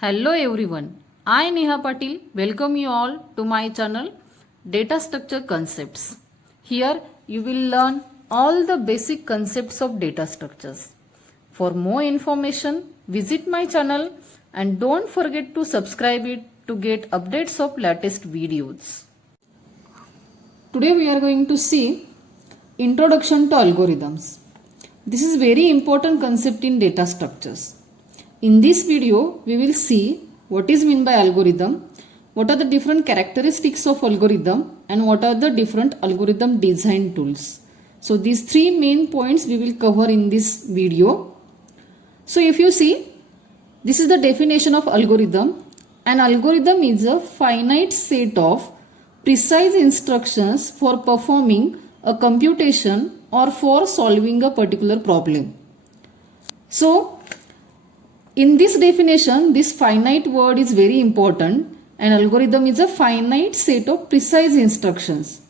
Hello everyone, I Neha Patil welcome you all to my channel Data Structure Concepts. Here you will learn all the basic concepts of data structures. For more information, visit my channel and don't forget to subscribe it to get updates of latest videos. Today we are going to see Introduction to Algorithms. This is very important concept in data structures. In this video, we will see what is meant by algorithm, what are the different characteristics of algorithm, and what are the different algorithm design tools. So these three main points we will cover in this video. So if you see, this is the definition of algorithm. An algorithm is a finite set of precise instructions for performing a computation or for solving a particular problem. So in this definition, this finite word is very important. An algorithm is a finite set of precise instructions.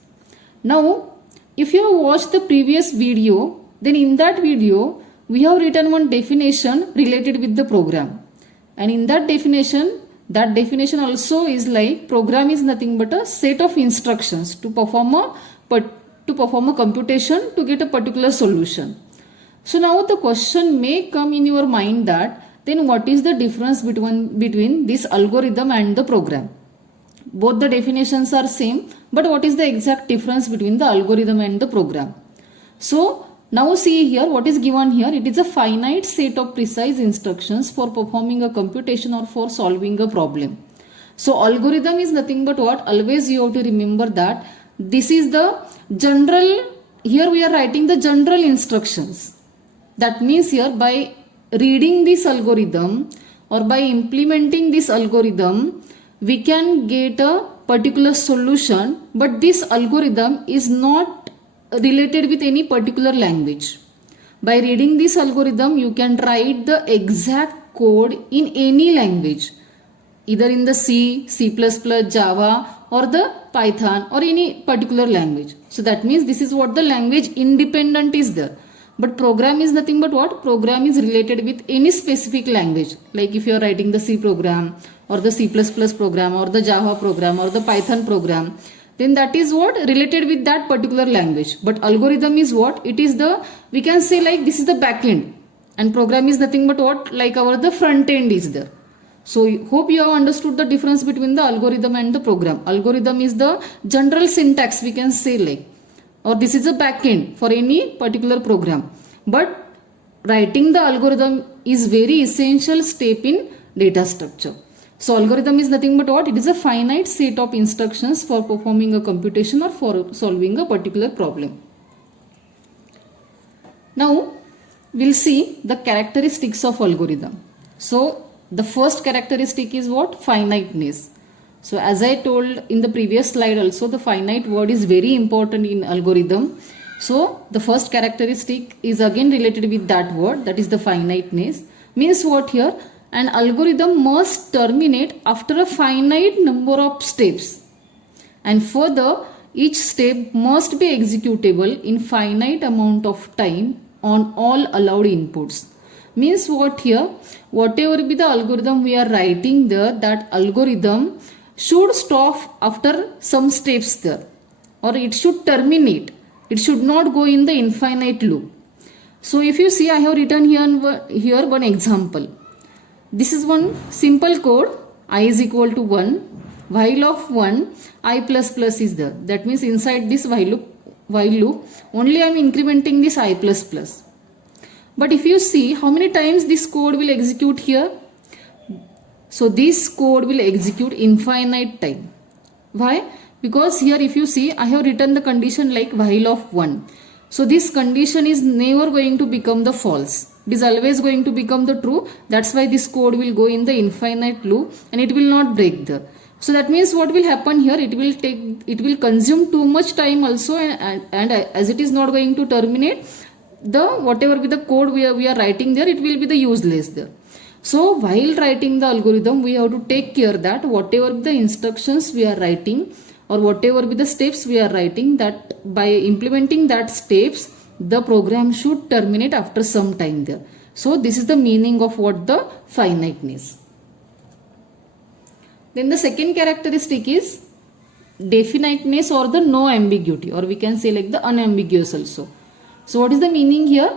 Now, if you watched the previous video, then in that video, we have written one definition related with the program. And in that definition also is like program is nothing but a set of instructions to perform a computation to get a particular solution. So now the question may come in your mind that then what is the difference between this algorithm and the program? Both the definitions are same, but what is the exact difference between the algorithm and the program? So now see here what is given here. It is a finite set of precise instructions for performing a computation or for solving a problem. So algorithm is nothing but what? Always you have to remember that this is the general, here we are writing the general instructions. That means here by reading this algorithm or by implementing this algorithm, we can get a particular solution, but this algorithm is not related with any particular language. By reading this algorithm, you can write the exact code in any language, either in the C, C++, Java or the Python or any particular language. So that means this is what the language independent is there. But program is nothing but what? Program is related with any specific language. Like if you are writing the C program or the C++ program or the Java program or the Python program, then that is what? Related with that particular language. But algorithm is what? It is the, we can say like this is the back end. And program is nothing but what? Like our the front end is there. So hope you have understood the difference between the algorithm and the program. Algorithm is the general syntax, we can say like, or this is a backend for any particular program. But writing the algorithm is very essential step in data structure. So algorithm is nothing but what? It is a finite set of instructions for performing a computation or for solving a particular problem. Now we'll see the characteristics of algorithm. So the first characteristic is what? Finiteness. So as I told in the previous slide also, the finite word is very important in algorithm. So the first characteristic is again related with that word, that is the finiteness. Means what here? An algorithm must terminate after a finite number of steps. And further, each step must be executable in finite amount of time on all allowed inputs. Means what here? Whatever be the algorithm we are writing there, that algorithm should stop after some steps there, or it should terminate. It should not go in the infinite loop. So if you see, I have written here one example. This is one simple code. I is equal to 1, while of 1, I plus plus is there. That means inside this while loop only I am incrementing this I plus plus. But if you see how many times this code will execute here, so this code will execute infinite time. Why? Because here if you see, I have written the condition like while of 1. So this condition is never going to become the false. It is always going to become the true. That's why this code will go in the infinite loop and it will not break there. So that means what will happen here? It will consume too much time also, and as it is not going to terminate, the whatever be the code we are writing there, it will be the useless there. So while writing the algorithm, we have to take care that whatever the instructions we are writing or whatever be the steps we are writing, that by implementing that steps, the program should terminate after some time there. So this is the meaning of what the finiteness. Then the second characteristic is definiteness or the no ambiguity, or we can say like the unambiguous also. So what is the meaning here?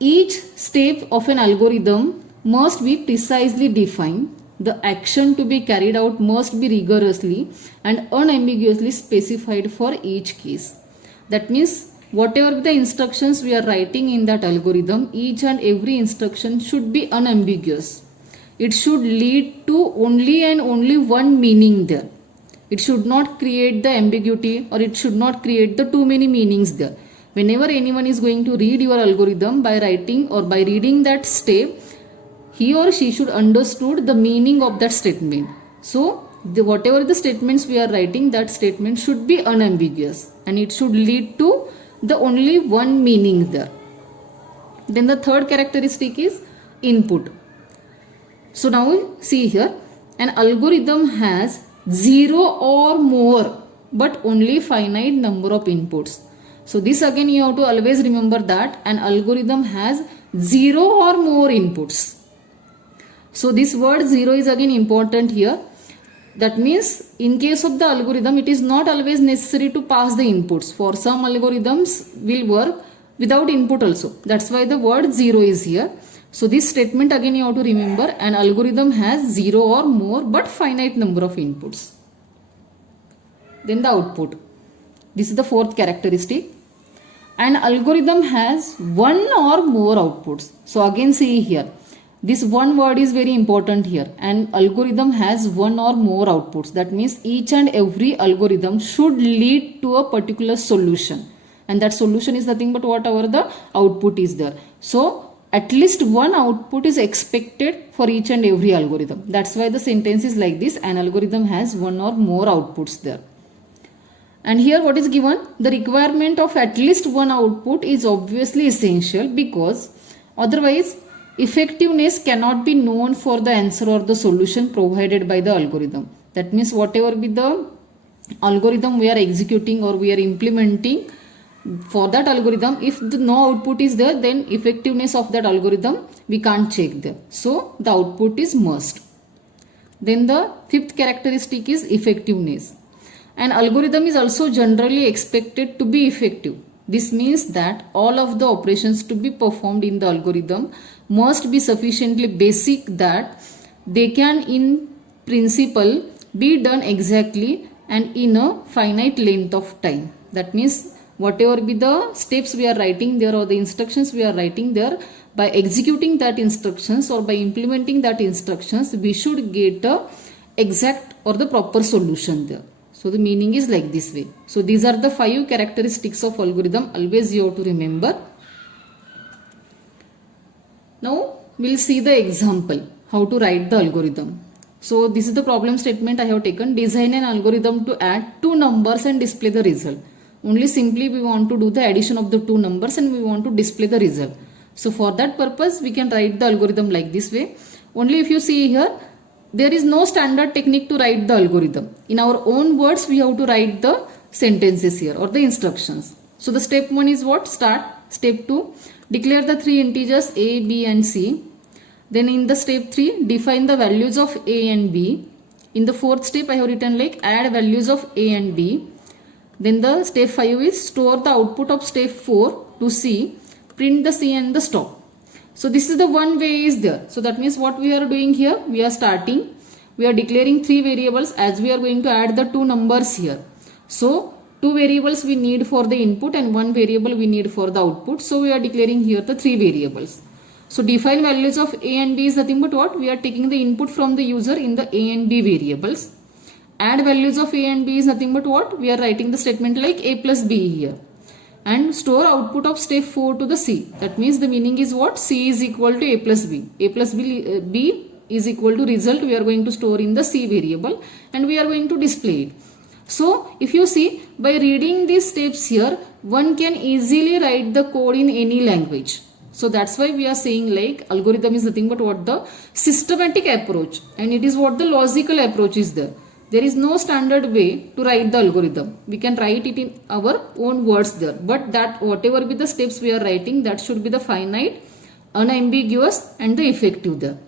Each step of an algorithm must be precisely defined. The action to be carried out must be rigorously and unambiguously specified for each case. That means whatever the instructions we are writing in that algorithm, each and every instruction should be unambiguous. It should lead to only and only one meaning there. It should not create the ambiguity, or it should not create the too many meanings there. Whenever anyone is going to read your algorithm, by writing or by reading that step, he or she should understood the meaning of that statement. So whatever the statements we are writing, that statement should be unambiguous and it should lead to the only one meaning there. Then the third characteristic is input. So now see here, an algorithm has 0 or more but only finite number of inputs. So this again you have to always remember that an algorithm has 0 or more inputs. So this word 0 is again important here. That means in case of the algorithm, it is not always necessary to pass the inputs. For some algorithms will work without input also. That's why the word 0 is here. So this statement again you have to remember, an algorithm has 0 or more but finite number of inputs. Then the output. This is the fourth characteristic. An algorithm has one or more outputs. So again see here, this one word is very important here. An algorithm has one or more outputs. That means each and every algorithm should lead to a particular solution. And that solution is nothing but whatever the output is there. So at least one output is expected for each and every algorithm. That's why the sentence is like this. An algorithm has one or more outputs there. And here what is given? The requirement of at least one output is obviously essential, because otherwise effectiveness cannot be known for the answer or the solution provided by the algorithm. That means whatever be the algorithm we are executing or we are implementing, for that algorithm, if no output is there, then effectiveness of that algorithm we can't check there. So the output is must. Then the fifth characteristic is effectiveness. An algorithm is also generally expected to be effective. This means that all of the operations to be performed in the algorithm must be sufficiently basic that they can in principle be done exactly and in a finite length of time. That means whatever be the steps we are writing there or the instructions we are writing there, by executing that instructions or by implementing that instructions, we should get a exact or the proper solution there. So the meaning is like this way. So these are the 5 characteristics of algorithm. Always you have to remember. Now we'll see the example how to write the algorithm. So this is the problem statement I have taken. Design an algorithm to add 2 numbers and display the result. Only simply we want to do the addition of the 2 numbers and we want to display the result. So for that purpose we can write the algorithm like this way. Only if you see here, there is no standard technique to write the algorithm. In our own words we have to write the sentences here or the instructions. So the step 1 is what? Start. Step 2, declare the 3 integers a, b and c. Then in the step 3, define the values of a and b. In the fourth step I have written like add values of a and b. Then the step 5 is store the output of step 4 to c, print the c and the stop. So this is the one way is there. So that means what we are doing here, we are starting, we are declaring 3 variables as we are going to add the 2 numbers here. So 2 variables we need for the input and 1 variable we need for the output. So we are declaring here the 3 variables. So define values of a and b is nothing but what? We are taking the input from the user in the a and b variables. Add values of a and b is nothing but what? We are writing the statement like a plus b here. And store output of step 4 to the c. That means the meaning is what? C is equal to a plus b. A plus b is equal to result we are going to store in the c variable and we are going to display it. So if you see, by reading these steps here, one can easily write the code in any language. So that's why we are saying like algorithm is nothing but what? The systematic approach, and it is what the logical approach is there. There is no standard way to write the algorithm. We can write it in our own words there. But that whatever be the steps we are writing, that should be the finite, unambiguous and the effective there.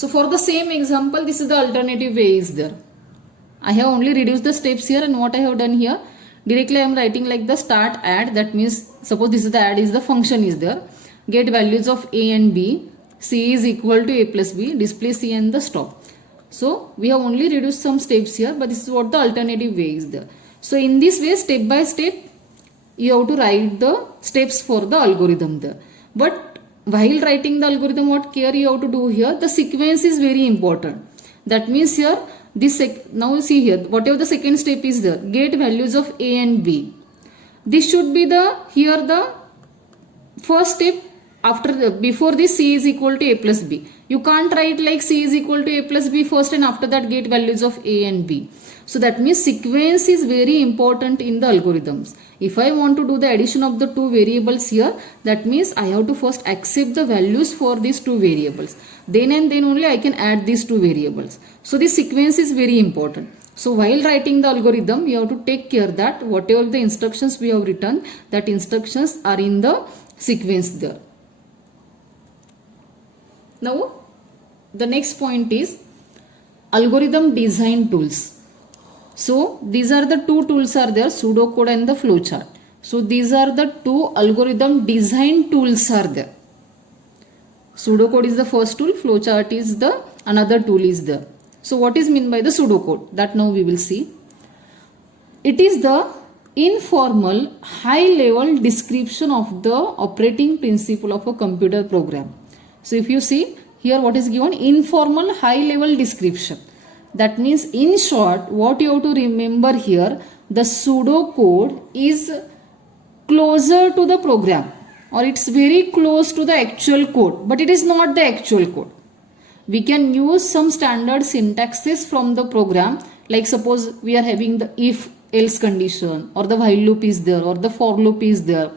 So for the same example, this is the alternative way is there. I have only reduced the steps here, and what I have done here, directly I am writing like the start add. That means suppose this is the add is the function is there. Get values of a and b. C is equal to a plus b. Display C and the stop. So we have only reduced some steps here, but this is what the alternative way is there. So in this way, step by step, you have to write the steps for the algorithm there. But while writing the algorithm, what care you have to do here, the sequence is very important. That means here, now see here, whatever the second step is there, get values of a and b. This should be the first step. Before this, C is equal to a plus b. You can't write like C is equal to a plus b first and after that get values of a and b. So that means sequence is very important in the algorithms. If I want to do the addition of the two variables here, that means I have to first accept the values for these two variables. Then and then only I can add these two variables. So this sequence is very important. So while writing the algorithm, you have to take care that whatever the instructions we have written, that instructions are in the sequence there. Now, the next point is algorithm design tools. So, these are the two tools are there, pseudocode and the flowchart. So, these are the two algorithm design tools are there. Pseudocode is the first tool, flowchart is the another tool is there. So, what is meant by the pseudocode? That now we will see. It is the informal high level description of the operating principle of a computer program. So if you see here what is given, informal high level description. That means in short what you have to remember here, the pseudocode is closer to the program or it's very close to the actual code, but it is not the actual code. We can use some standard syntaxes from the program, like suppose we are having the if else condition or the while loop is there or the for loop is there.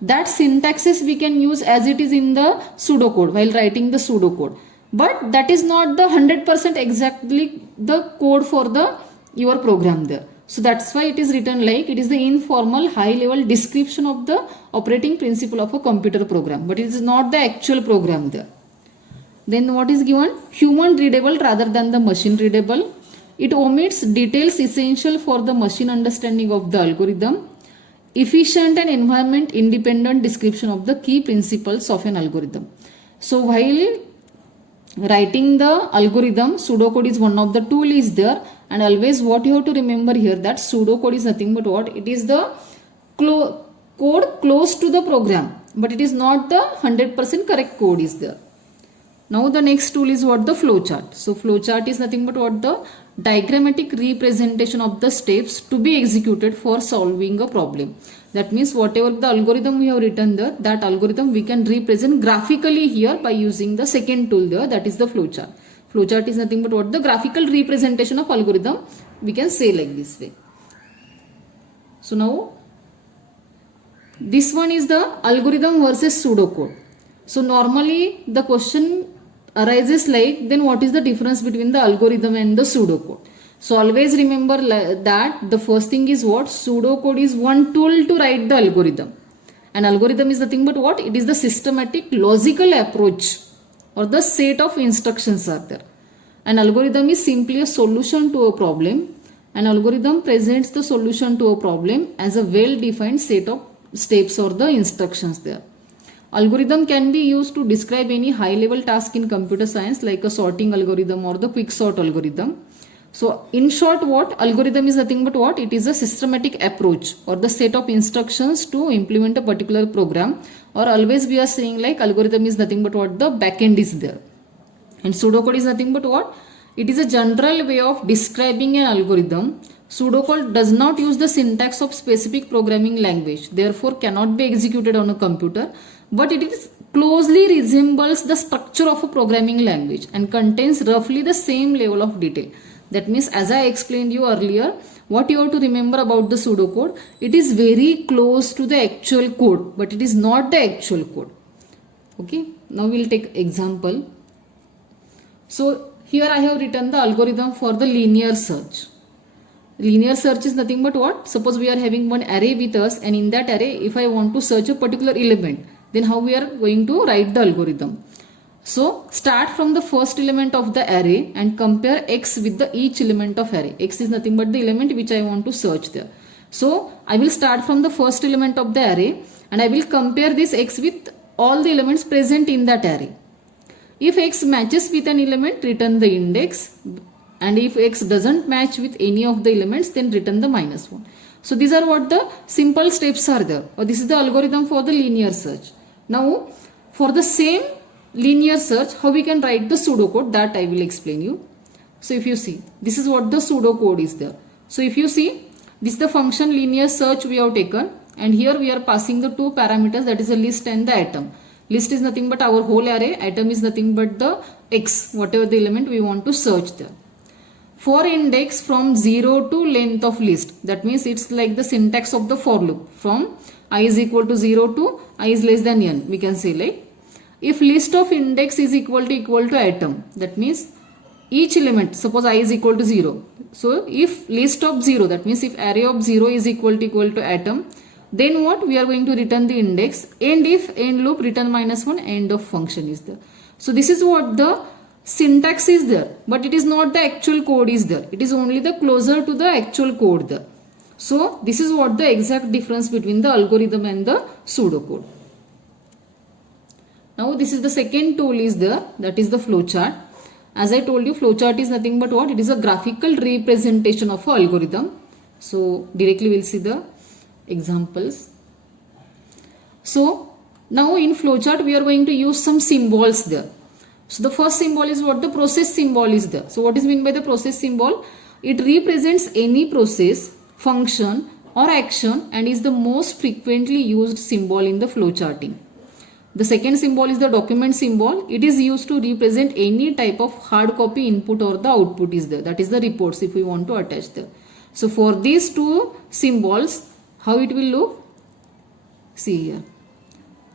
That syntaxes we can use as it is in the pseudocode while writing the pseudocode, but that is not the 100% exactly the code for the your program there. So that's why it is written like it is the informal high level description of the operating principle of a computer program, but it is not the actual program there. Then what is given, human readable rather than the machine readable. It omits details essential for the machine understanding of the algorithm. Efficient and environment independent description of the key principles of an algorithm. So while writing the algorithm, pseudocode is one of the tool is there, and always what you have to remember here, that pseudocode is nothing but what, it is the code close to the program, but it is not the 100% correct code is there. Now the next tool is what, the flowchart. So flowchart is nothing but what, the diagrammatic representation of the steps to be executed for solving a problem. That means whatever the algorithm we have written there, that algorithm we can represent graphically here by using the second tool there, that is the flowchart. Flowchart is nothing but what, the graphical representation of algorithm, we can say like this way. So now this one is the algorithm versus pseudocode. So normally the question arises like, then what is the difference between the algorithm and the pseudocode? So always remember that the first thing is what, pseudocode is one tool to write the algorithm, and algorithm is nothing but what, it is the systematic logical approach or the set of instructions are there. An algorithm is simply a solution to a problem. An algorithm presents the solution to a problem as a well defined set of steps or the instructions there. Algorithm can be used to describe any high level task in computer science like a sorting algorithm or the quick sort algorithm. So in short, what, algorithm is nothing but what, it is a systematic approach or the set of instructions to implement a particular program, or always we are saying like algorithm is nothing but what, the backend is there. And pseudocode is nothing but what, it is a general way of describing an algorithm. Pseudocode does not use the syntax of specific programming language, therefore cannot be executed on a computer, but it is closely resembles the structure of a programming language and contains roughly the same level of detail. That means, as I explained you earlier, what you have to remember about the pseudocode, it is very close to the actual code, but it is not the actual code. Okay, now we will take example. So here I have written the algorithm for the linear search. Linear search is nothing but what, suppose we are having one array with us, and in that array if I want to search a particular element, then how we are going to write the algorithm. So start from the first element of the array and compare x with the each element of array. X is nothing but the element which I want to search there. So I will start from the first element of the array and I will compare this x with all the elements present in that array. If x matches with an element, return the index, and if x doesn't match with any of the elements, then return the -1. So these are what the simple steps are there, or this is the algorithm for the linear search. Now for the same linear search, how we can write the pseudocode, that I will explain you. So if you see, this is what the pseudocode is there. So if you see, this is the function linear search we have taken, and here we are passing the two parameters, that is the list and the atom. List is nothing but our whole array, atom is nothing but the x, whatever the element we want to search there. For index from 0 to length of list, that means it's like the syntax of the for loop. From I is equal to 0 to I is less than n, we can say like, if list of index is equal to atom, that means each element, suppose I is equal to 0. So if list of 0, that means if array of 0 is equal to atom, then what we are going to return the index, and if end loop return -1, end of function is there. So this is what the syntax is there, but it is not the actual code is there. It is only the closer to the actual code there. So this is what the exact difference between the algorithm and the pseudocode. Now this is the second tool is there, that is the flowchart. As I told you, flowchart is nothing but what? It is a graphical representation of an algorithm. So directly we'll see the examples. So now in flowchart we are going to use some symbols there. So the first symbol is what? The process symbol is there. So what is meant by the process symbol? It represents any process, function or action and is the most frequently used symbol in the flowcharting. The second symbol is the document symbol. It is used to represent any type of hard copy input or the output is there. That is the reports if we want to attach there. So for these two symbols, how it will look? See here.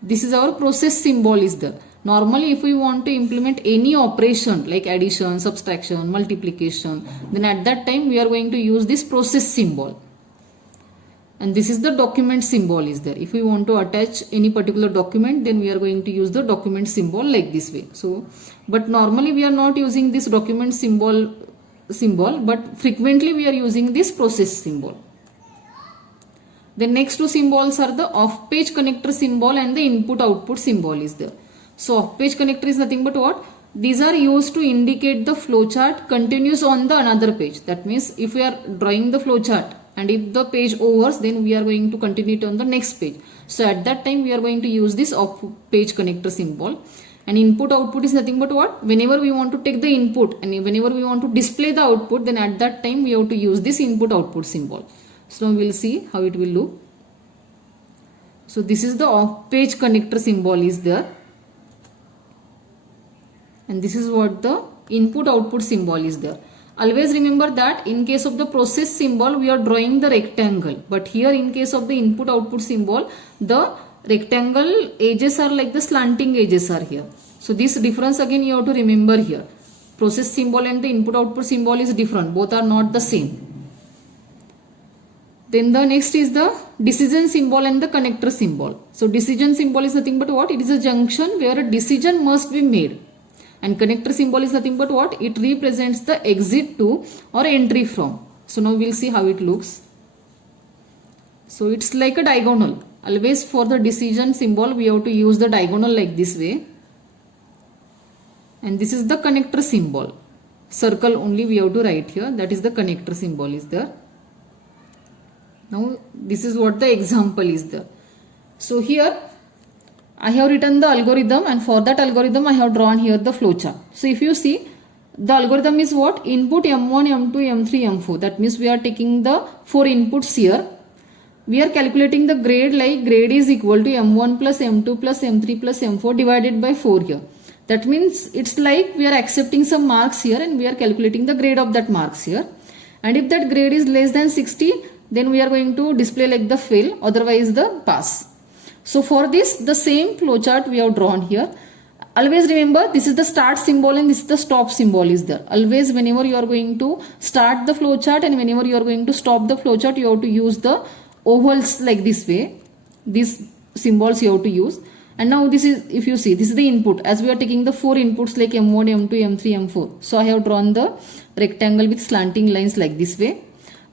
This is our process symbol is there. Normally if we want to implement any operation like addition, subtraction, multiplication, then at that time we are going to use this process symbol. And this is the document symbol is there. If we want to attach any particular document, then we are going to use the document symbol like this way. So, but normally we are not using this document symbol, but frequently we are using this process symbol. The next two symbols are the off-page connector symbol and the input-output symbol is there. So off-page connector is nothing but what? These are used to indicate the flowchart continues on the another page. That means if we are drawing the flowchart and if the page overs, then we are going to continue it on the next page. So at that time we are going to use this off-page connector symbol. And input-output is nothing but what? Whenever we want to take the input and whenever we want to display the output, then at that time we have to use this input-output symbol. So now we will see how it will look. So this is the off-page connector symbol is there. And this is what the input-output symbol is there. Always remember that in case of the process symbol, we are drawing the rectangle. But here in case of the input-output symbol, the rectangle edges are like the slanting edges are here. So this difference again you have to remember here. Process symbol and the input-output symbol is different. Both are not the same. Then the next is the decision symbol and the connector symbol. So decision symbol is nothing but what? It is a junction where a decision must be made. And connector symbol is nothing but what? It represents the exit to or entry from. So now we'll see how it looks. So it's like a diagonal. Always for the decision symbol we have to use the diagonal like this way. And this is the connector symbol. Circle only we have to write here. That is the connector symbol is there. Now this is what the example is there. So here I have written the algorithm and for that algorithm I have drawn here the flowchart. So if you see, the algorithm is what? Input M1, M2, M3, M4. That means we are taking the 4 inputs here. We are calculating the grade like grade is equal to M1 plus M2 plus M3 plus M4 divided by 4 here. That means it's like we are accepting some marks here and we are calculating the grade of that marks here. And if that grade is less than 60, then we are going to display like the fail, otherwise the pass. So for this, the same flowchart we have drawn here. Always remember, this is the start symbol and this is the stop symbol is there. Always whenever you are going to start the flowchart and whenever you are going to stop the flowchart, you have to use the ovals like this way. These symbols you have to use. And now this is, if you see, this is the input. As we are taking the 4 inputs like M1, M2, M3, M4. So I have drawn the rectangle with slanting lines like this way.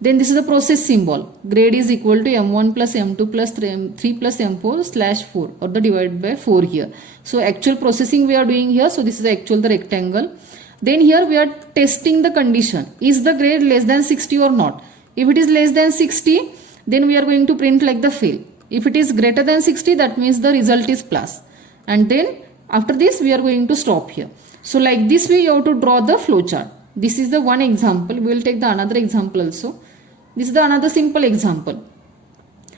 Then this is the process symbol. Grade is equal to M1 plus M2 plus 3 plus M4 slash 4, or the divided by 4 here. So actual processing we are doing here. So this is the actual, the rectangle. Then here we are testing the condition. Is the grade less than 60 or not? If it is less than 60, then we are going to print like the fail. If it is greater than 60, that means the result is plus. And then after this we are going to stop here. So like this way you have to draw the flowchart. This is the one example. We will take the another example also. This is the another simple example.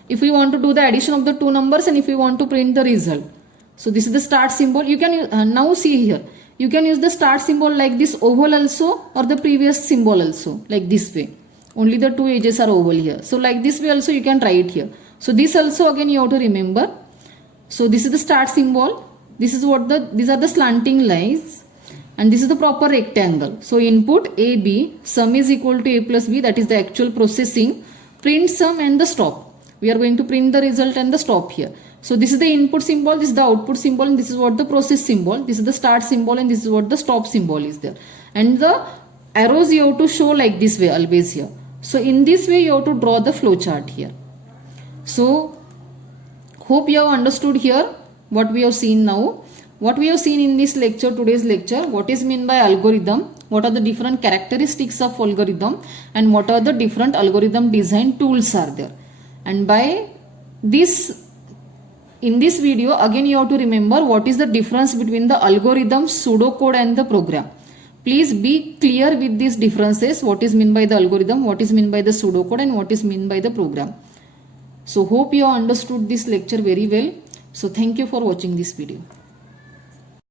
If we want to do the addition of the two numbers and if we want to print the result. So this is the start symbol. You can now see here. You can use the start symbol like this oval also, or the previous symbol also, like this way. Only the two edges are oval here. So like this way also you can try it here. So this also again you have to remember. So this is the start symbol. This is what these are the slanting lines. And this is the proper rectangle. So input A, B, sum is equal to A plus B, that is the actual processing. Print sum and the stop. We are going to print the result and the stop here. So this is the input symbol, this is the output symbol, and this is what the process symbol. This is the start symbol and this is what the stop symbol is there. And the arrows you have to show like this way always here. So in this way you have to draw the flow chart here. So hope you have understood here what we have seen now. What we have seen in this lecture, today's lecture, what is meant by algorithm, what are the different characteristics of algorithm, and what are the different algorithm design tools are there. And by this, in this video, again you have to remember what is the difference between the algorithm, pseudocode and the program. Please be clear with these differences, what is meant by the algorithm, what is meant by the pseudocode, and what is meant by the program. So hope you have understood this lecture very well. So thank you for watching this video.